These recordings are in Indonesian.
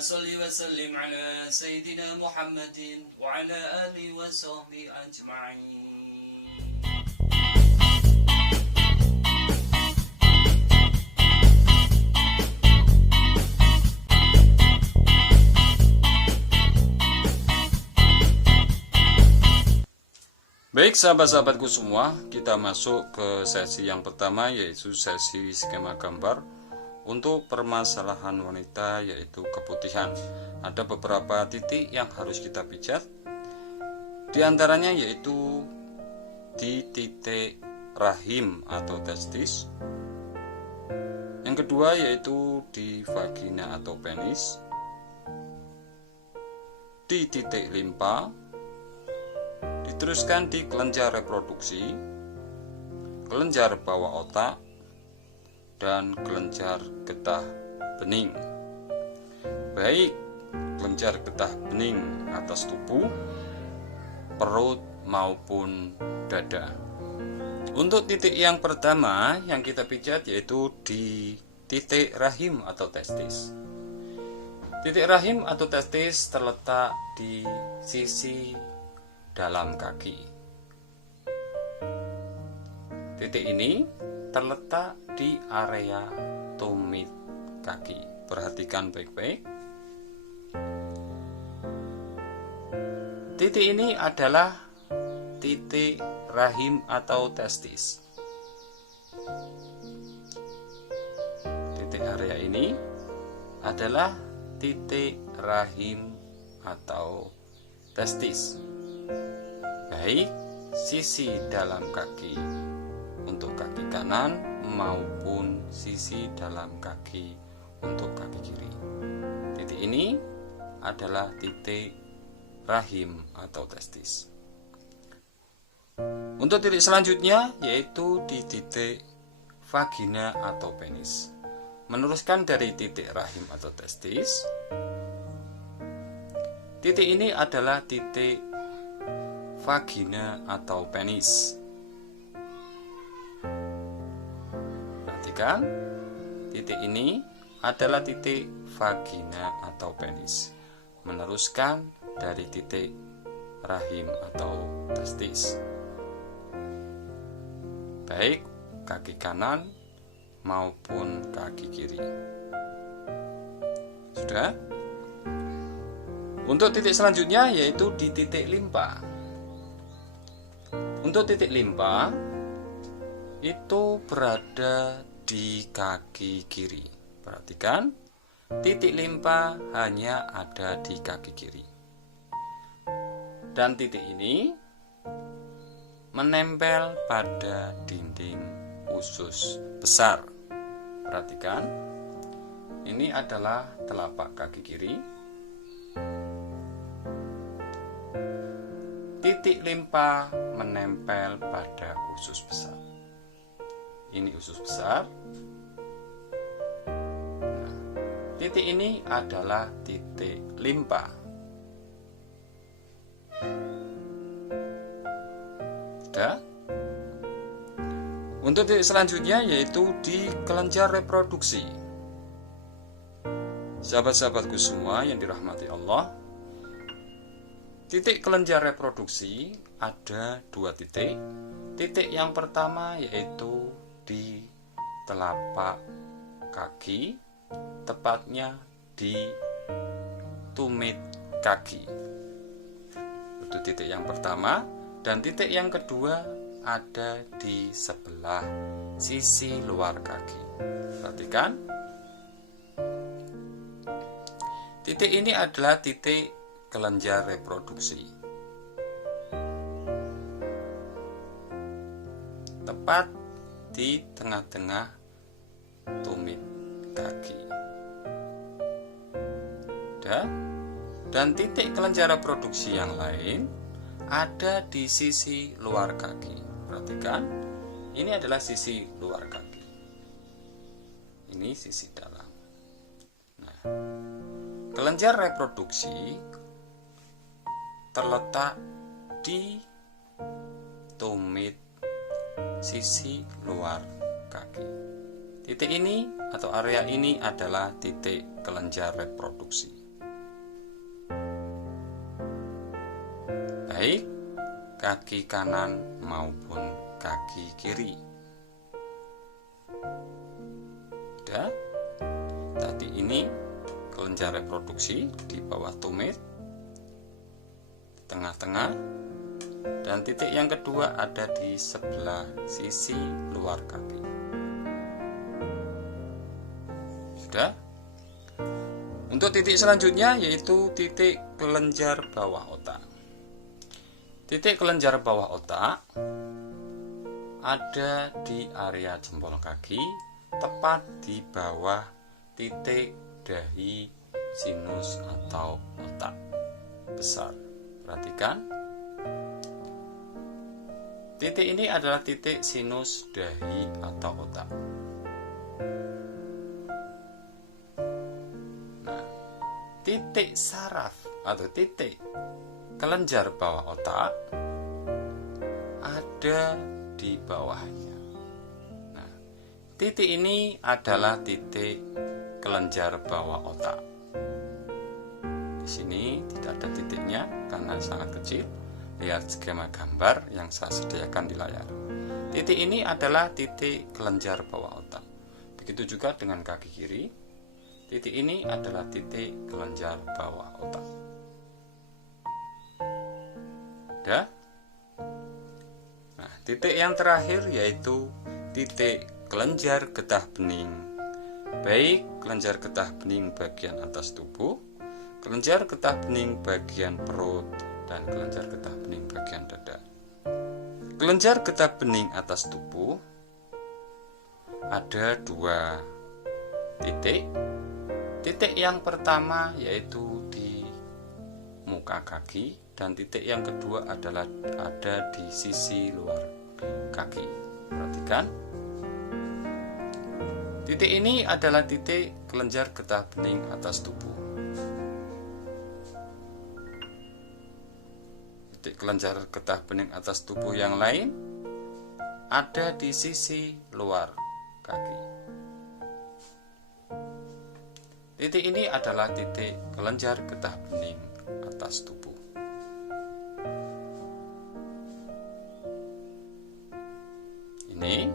صل وسلم على سيدنا محمد وعلى آله وصحبه أجمعين. Baik sahabat-sahabatku semua, kita masuk ke sesi yang pertama, yaitu sesi skema gambar untuk permasalahan wanita, yaitu keputihan. Ada beberapa titik yang harus kita pijat, di antaranya yaitu di titik rahim atau testis, yang kedua yaitu di vagina atau penis, di titik limpa, diteruskan di kelenjar reproduksi, kelenjar bawah otak, dan kelenjar getah bening. Baik kelenjar getah bening atas tubuh, perut maupun dada. Untuk titik yang pertama yang kita pijat yaitu di titik rahim atau testis. Titik rahim atau testis terletak di sisi dalam kaki. Titik ini terletak di area tumit kaki. Perhatikan baik-baik. Titik ini adalah titik rahim atau testis. Titik area ini adalah titik rahim atau testis. Baik sisi dalam kaki untuk kaki kanan maupun sisi dalam kaki untuk kaki kiri. Titik ini adalah titik rahim atau testis. Untuk titik selanjutnya yaitu di titik vagina atau penis. Meneruskan dari titik rahim atau testis, titik ini adalah titik vagina atau penis. Perhatikan, titik ini adalah titik vagina atau penis. Meneruskan dari titik rahim atau testis. Baik kaki kanan maupun kaki kiri. Sudah? Untuk titik selanjutnya yaitu di titik limpa. Untuk titik limpa itu berada di kaki kiri. Perhatikan, titik limpa hanya ada di kaki kiri. Dan titik ini menempel pada dinding usus besar. Perhatikan, ini adalah telapak kaki kiri. Titik limpa menempel pada usus besar. Ini usus besar. Nah, titik ini adalah titik limpa. Sudah? Untuk titik selanjutnya yaitu di kelenjar reproduksi. Sahabat-sahabatku semua yang dirahmati Allah, titik kelenjar reproduksi ada dua titik. Titik yang pertama yaitu di telapak kaki, tepatnya di tumit kaki. Itu titik yang pertama. Dan titik yang kedua ada di sebelah sisi luar kaki. Perhatikan. Titik ini adalah titik kelenjar reproduksi. Tepat di tengah-tengah tumit kaki. Dan titik kelenjar reproduksi yang lain ada di sisi luar kaki. Perhatikan, ini adalah sisi luar kaki. Ini sisi dalam. Nah, kelenjar reproduksi terletak di tumit sisi luar kaki. Titik ini atau area ini adalah titik kelenjar reproduksi. baik kaki kanan maupun kaki kiri. Sudah. Tadi ini kelenjar reproduksi di bawah tumit, di tengah-tengah, dan titik yang kedua ada di sebelah sisi luar kaki. Sudah. Untuk titik selanjutnya yaitu titik kelenjar bawah otak. Titik kelenjar bawah otak ada di area jempol kaki, tepat di bawah titik dahi sinus atau otak besar. Perhatikan, titik ini adalah titik sinus dahi atau otak. Nah, titik saraf atau titik kelenjar bawah otak ada di bawahnya. Nah, titik ini adalah titik kelenjar bawah otak. Di sini tidak ada titiknya karena sangat kecil. Lihat skema gambar yang saya sediakan di layar. Titik ini adalah titik kelenjar bawah otak. Begitu juga dengan kaki kiri. Titik ini adalah titik kelenjar bawah otak. Sudah? Nah, titik yang terakhir yaitu titik kelenjar getah bening. Baik kelenjar getah bening bagian atas tubuh, kelenjar getah bening bagian perut, dan kelenjar getah bening bagian dada. Kelenjar getah bening atas tubuh ada dua titik. Titik yang pertama yaitu di muka kaki, dan titik yang kedua adalah ada di sisi luar kaki. Perhatikan, titik ini adalah titik kelenjar getah bening atas tubuh. Titik kelenjar getah bening atas tubuh yang lain ada di sisi luar kaki. Titik ini adalah titik kelenjar getah bening atas tubuh. Ini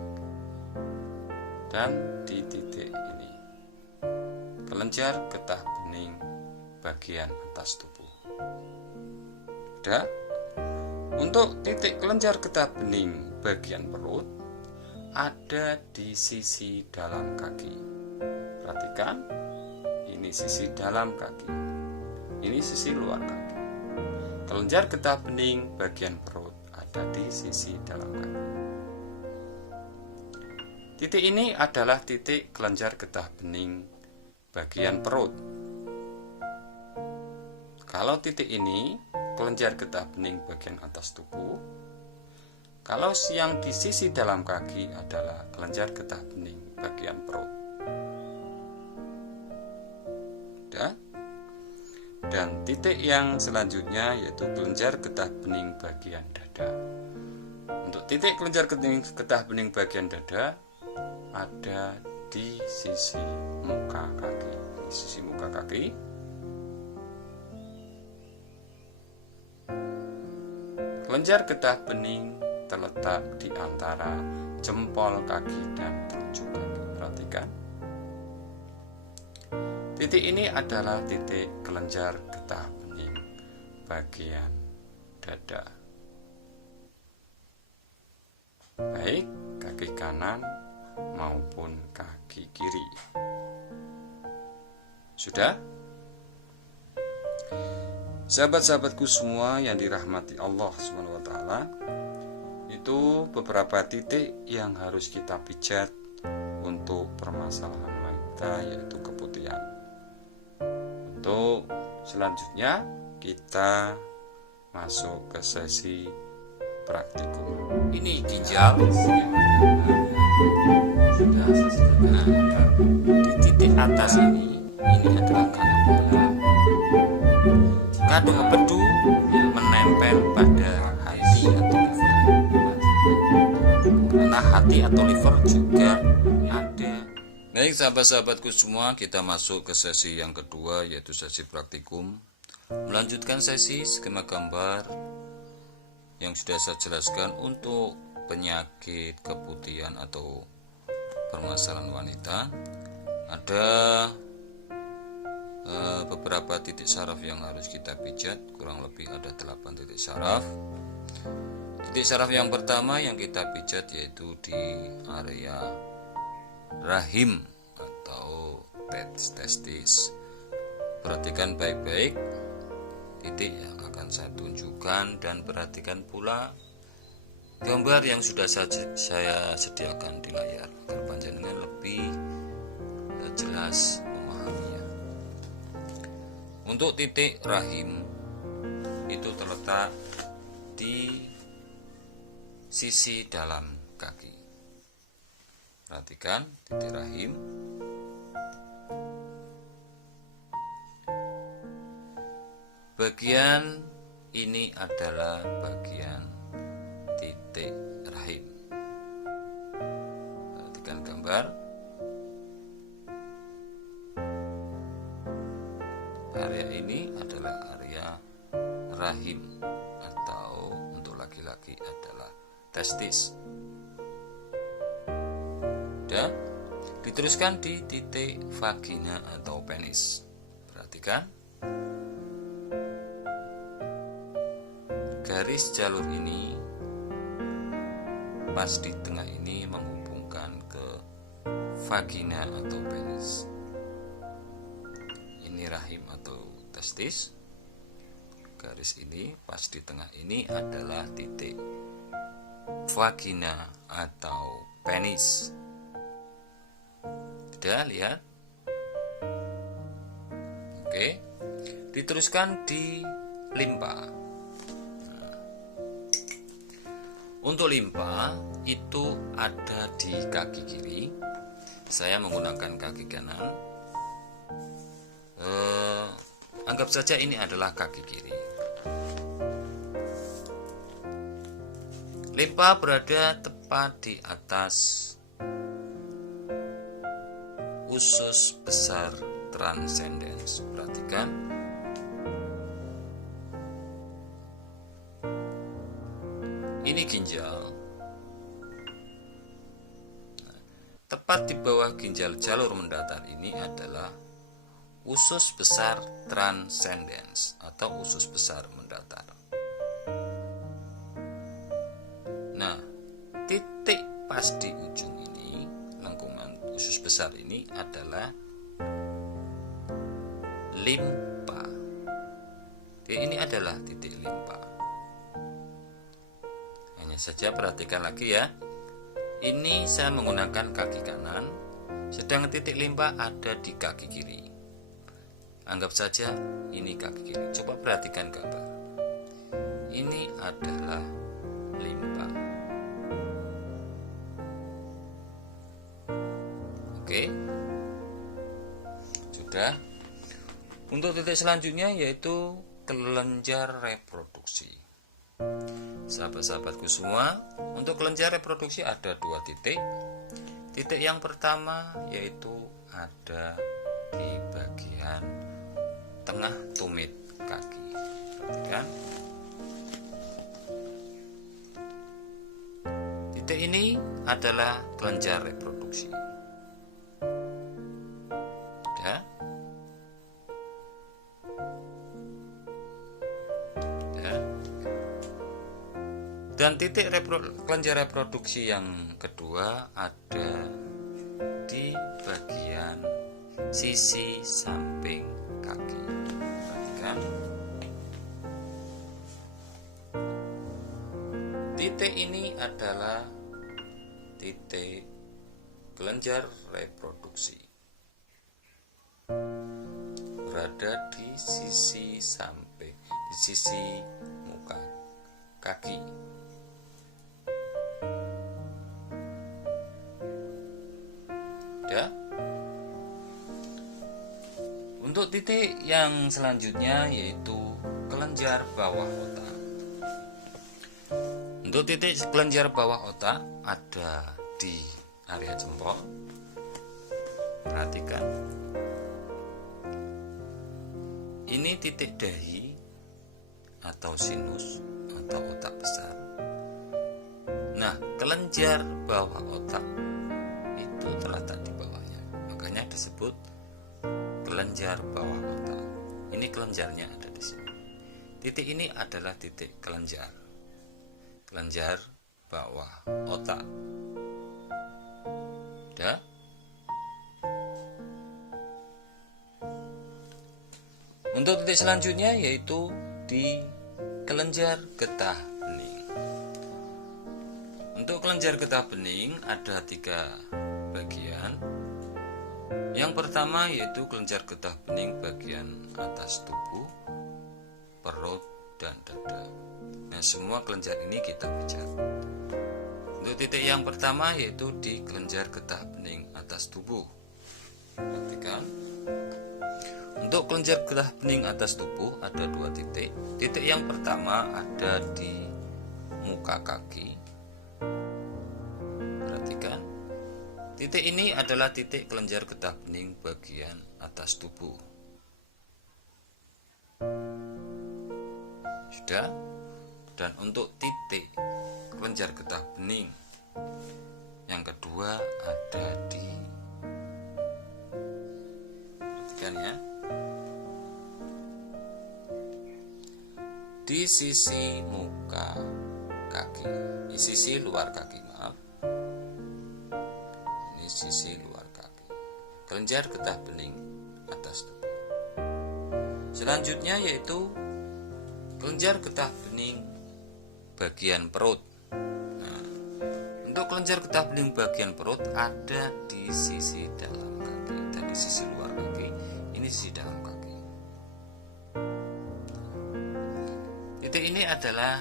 dan di titik ini kelenjar getah bening bagian atas tubuh. Sudah. Untuk titik kelenjar getah bening bagian perut ada di sisi dalam kaki. Perhatikan, ini sisi dalam kaki, ini sisi luar kaki. Kelenjar getah bening bagian perut ada di sisi dalam kaki. Titik ini adalah titik kelenjar getah bening bagian perut. Kalau titik ini kelenjar getah bening bagian atas tubuh, kalau yang di sisi dalam kaki adalah kelenjar getah bening bagian perut. Dan titik yang selanjutnya yaitu kelenjar getah bening bagian dada. Untuk titik kelenjar getah bening bagian dada ada di sisi muka kaki. Di sisi muka kaki. Kelenjar getah bening terletak di antara jempol kaki dan telunjuk kaki. Perhatikan. Titik ini adalah titik kelenjar getah bening bagian dada. Baik kaki kanan maupun kaki kiri. Sudah? Sahabat-sahabatku semua yang dirahmati Allah SWT, itu beberapa titik yang harus kita pijat untuk permasalahan wanita, yaitu keputihan. Untuk selanjutnya kita masuk ke sesi praktikum. Ini ginjal. Nah, di titik atas ini adalah kandung bedah. Kandung empedu menempel pada hati atau liver. Karena hati atau liver juga ada. Baik sahabat-sahabatku semua, kita masuk ke sesi yang kedua yaitu sesi praktikum. Melanjutkan sesi skema gambar yang sudah saya jelaskan untuk penyakit keputihan atau permasalahan wanita, ada beberapa titik saraf yang harus kita pijat, kurang lebih ada 8 titik saraf. Titik saraf yang pertama yang kita pijat yaitu di area rahim atau testis. Perhatikan baik-baik titik yang akan saya tunjukkan dan perhatikan pula gambar yang sudah saya sediakan di layar agar panjenengan lebih jelas memahaminya. Untuk titik rahim itu terletak di sisi dalam kaki. Perhatikan titik rahim. Bagian ini adalah bagian titik rahim. Perhatikan gambar. Area ini adalah area rahim atau untuk laki-laki adalah testis. Dan diteruskan di titik vagina atau penis. Perhatikan. Garis jalur ini pas di tengah ini menghubungkan ke vagina atau penis. Ini rahim atau testis. Garis ini pas di tengah ini adalah titik vagina atau penis. Sudah lihat? Oke. Diteruskan di limpa. Untuk limpa itu ada di kaki kiri. Saya menggunakan kaki kanan. Anggap saja ini adalah kaki kiri. Limpa berada tepat di atas usus besar transcendens. Perhatikan. Ini ginjal. Tepat di bawah ginjal jalur mendatar ini adalah usus besar transcendens atau usus besar mendatar. Nah, titik pas di ujung ini, lengkungan usus besar ini adalah limpa. Ini adalah titik limpa. Saja perhatikan lagi ya. Ini saya menggunakan kaki kanan, sedang titik limpa ada di kaki kiri. Anggap saja ini kaki kiri. Coba perhatikan gambar. Ini adalah limpa. Oke. Sudah. Untuk titik selanjutnya yaitu kelenjar reproduksi. Sahabat-sahabatku semua, untuk kelenjar reproduksi ada 2 titik. Titik yang pertama yaitu ada di bagian tengah tumit kaki. Perhatikan. Titik ini adalah kelenjar reproduksi. Sudah? Dan titik kelenjar reproduksi yang kedua ada di bagian sisi samping kaki. Perhatikan. Titik ini adalah titik kelenjar reproduksi. Berada di sisi samping, di sisi muka kaki. Untuk titik yang selanjutnya yaitu kelenjar bawah otak. Untuk titik kelenjar bawah otak ada di area jempol. Perhatikan. Ini titik dahi atau sinus atau otak besar. Nah, kelenjar bawah otak itu terletak di bawahnya, makanya disebut kelenjar bawah otak. Ini kelenjarnya ada di sini. Titik ini adalah titik kelenjar bawah otak. Sudah? Untuk titik selanjutnya yaitu di kelenjar getah bening. Untuk kelenjar getah bening ada 3 bagian. Yang pertama yaitu kelenjar getah bening bagian atas tubuh, perut, dan dada. Nah, semua kelenjar ini kita bicara. Untuk titik yang pertama yaitu di kelenjar getah bening atas tubuh. Perhatikan. Untuk kelenjar getah bening atas tubuh ada 2 titik. Titik yang pertama ada di muka kaki. Perhatikan. Titik ini adalah titik kelenjar getah bening bagian atas tubuh. Sudah? Dan untuk titik kelenjar getah bening yang kedua ada di, perhatikan ya, di sisi muka kaki, di sisi luar kaki, maaf, ini sisi luar kaki, kelenjar getah bening atas tubuh. Selanjutnya yaitu kelenjar getah bening bagian perut. Nah, untuk kelenjar getah bening bagian perut ada di sisi dalam kaki, tadi sisi luar kaki, ini sisi dalam kaki. Titik ini adalah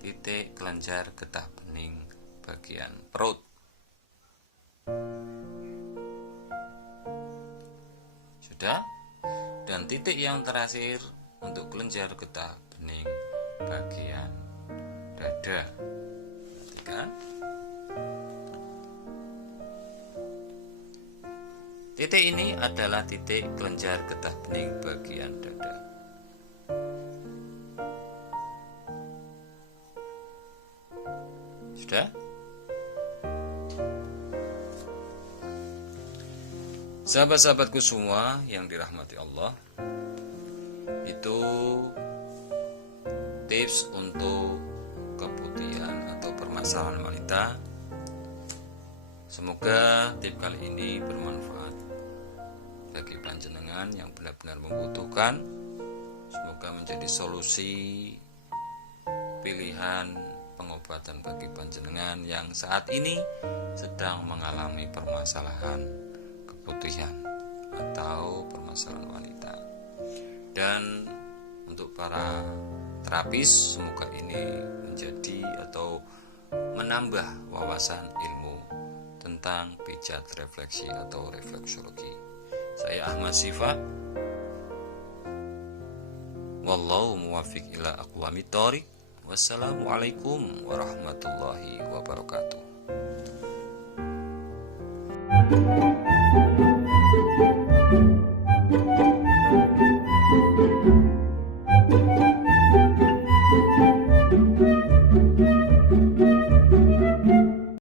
titik kelenjar getah bening bagian perut. Sudah? Dan titik yang terakhir untuk kelenjar getah bening bagian dada. Perhatikan. Titik ini adalah titik kelenjar getah bening bagian dada. Sudah? Sahabat-sahabatku semua yang dirahmati Allah, itu tips untuk keputihan atau permasalahan wanita. Semoga tips kali ini bermanfaat bagi panjenengan yang benar-benar membutuhkan. Semoga menjadi solusi pilihan pengobatan bagi panjenengan yang saat ini sedang mengalami permasalahan keputihan atau permasalahan wanita. Dan untuk para terapis, semoga ini menjadi atau menambah wawasan ilmu tentang pijat refleksi atau refleksologi. Saya Ahmad Syifa. Wallahu muwaffiq ila aqwamit thoriq. Wassalamualaikum warahmatullahi wabarakatuh.